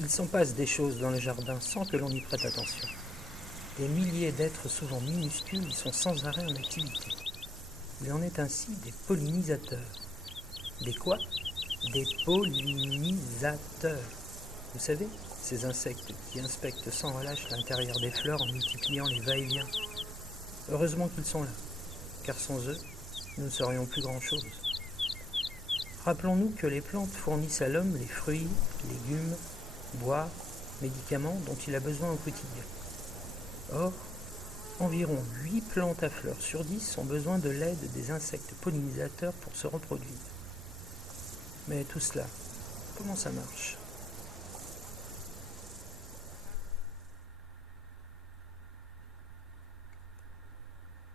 Il s'en passe des choses dans le jardin sans que l'on y prête attention. Des milliers d'êtres souvent minuscules y sont sans arrêt en activité. Il en est ainsi des pollinisateurs. Des quoi? Des pollinisateurs. Vous savez, ces insectes qui inspectent sans relâche l'intérieur des fleurs en multipliant les va-et-vient. Heureusement qu'ils sont là, car sans eux, nous ne serions plus grand-chose. Rappelons-nous que les plantes fournissent à l'homme les fruits, légumes, bois, médicaments dont il a besoin au quotidien. Or, environ 8 plantes à fleurs sur 10 ont besoin de l'aide des insectes pollinisateurs pour se reproduire. Mais tout cela, comment ça marche ?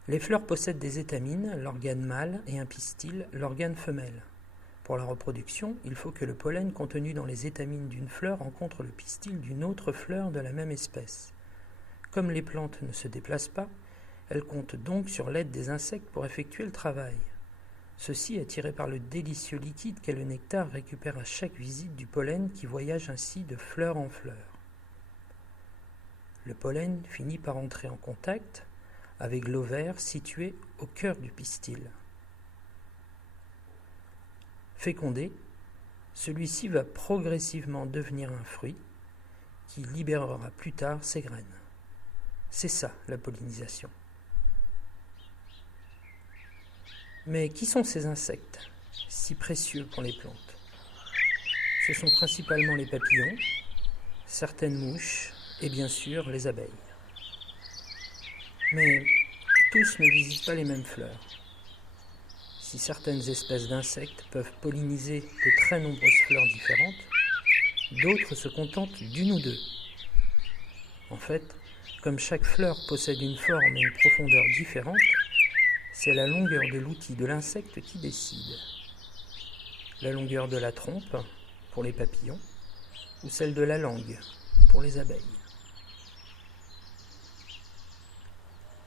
Les fleurs possèdent des étamines, l'organe mâle, et un pistil, l'organe femelle. Pour la reproduction, il faut que le pollen contenu dans les étamines d'une fleur rencontre le pistil d'une autre fleur de la même espèce. Comme les plantes ne se déplacent pas, elles comptent donc sur l'aide des insectes pour effectuer le travail. Ceux-ci, attirés par le délicieux liquide qu'est le nectar, récupèrent à chaque visite du pollen qui voyage ainsi de fleur en fleur. Le pollen finit par entrer en contact avec l'ovaire situé au cœur du pistil. Fécondé, celui-ci va progressivement devenir un fruit qui libérera plus tard ses graines. C'est ça la pollinisation. Mais qui sont ces insectes, si précieux pour les plantes? Ce sont principalement les papillons, certaines mouches et bien sûr les abeilles. Mais tous ne visitent pas les mêmes fleurs. Si certaines espèces d'insectes peuvent polliniser de très nombreuses fleurs différentes, d'autres se contentent d'une ou deux. En fait, comme chaque fleur possède une forme et une profondeur différentes, c'est la longueur de l'outil de l'insecte qui décide. La longueur de la trompe, pour les papillons, ou celle de la langue, pour les abeilles.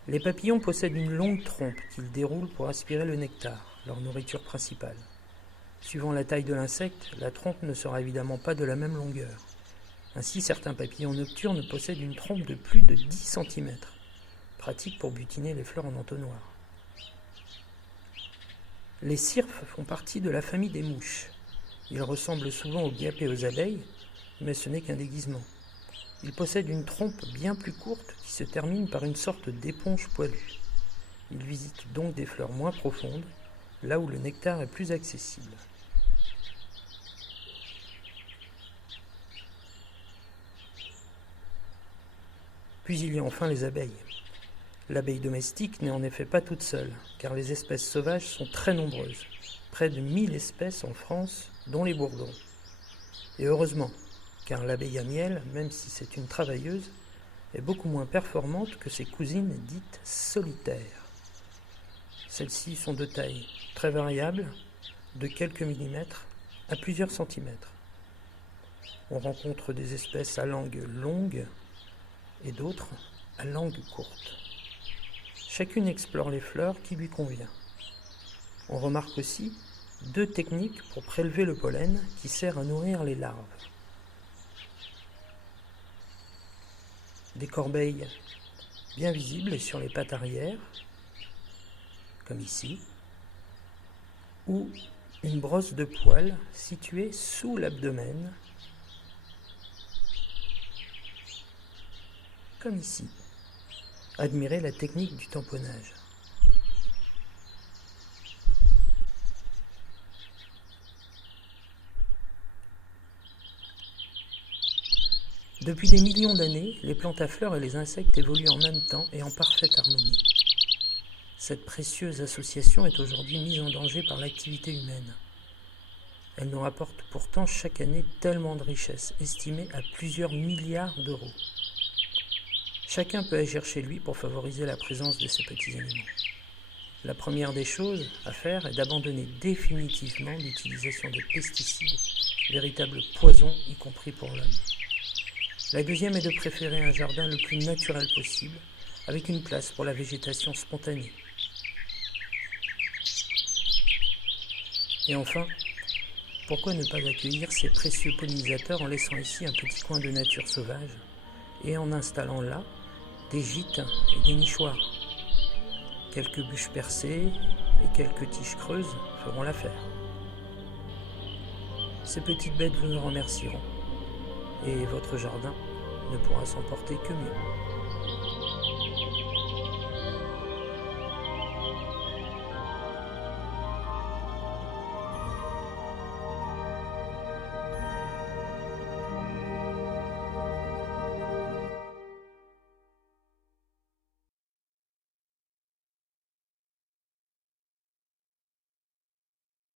Les papillons possèdent une longue trompe qu'ils déroulent pour aspirer le nectar, leur nourriture principale. Suivant la taille de l'insecte, la trompe ne sera évidemment pas de la même longueur. Ainsi, certains papillons nocturnes possèdent une trompe de plus de 10 cm, pratique pour butiner les fleurs en entonnoir. Les cirphes font partie de la famille des mouches. Ils ressemblent souvent aux guêpes et aux abeilles, mais ce n'est qu'un déguisement. Ils possèdent une trompe bien plus courte qui se termine par une sorte d'éponge poilue. Ils visitent donc des fleurs moins profondes, là où le nectar est plus accessible. Puis il y a enfin les abeilles. L'abeille domestique n'est en effet pas toute seule, car les espèces sauvages sont très nombreuses, près de 1000 espèces en France, dont les bourdons. Et heureusement, car l'abeille à miel, même si c'est une travailleuse, est beaucoup moins performante que ses cousines dites solitaires. Celles-ci sont de taille très variable, de quelques millimètres à plusieurs centimètres. On rencontre des espèces à langue longue et d'autres à langue courte. Chacune explore les fleurs qui lui convient. On remarque aussi 2 techniques pour prélever le pollen qui sert à nourrir les larves. Des corbeilles bien visibles sur les pattes arrière, comme ici, ou une brosse de poils située sous l'abdomen, comme ici. Admirez la technique du tamponnage. Depuis des millions d'années, les plantes à fleurs et les insectes évoluent en même temps et en parfaite harmonie. Cette précieuse association est aujourd'hui mise en danger par l'activité humaine. Elle nous rapporte pourtant chaque année tellement de richesses, estimées à plusieurs milliards d'euros. Chacun peut agir chez lui pour favoriser la présence de ces petits animaux. La première des choses à faire est d'abandonner définitivement l'utilisation de pesticides, véritables poisons y compris pour l'homme. La deuxième est de préférer un jardin le plus naturel possible, avec une place pour la végétation spontanée. Et enfin, pourquoi ne pas accueillir ces précieux pollinisateurs en laissant ici un petit coin de nature sauvage et en installant là des gîtes et des nichoirs. Quelques bûches percées et quelques tiges creuses feront l'affaire. Ces petites bêtes vous en remercieront et votre jardin ne pourra s'en porter que mieux.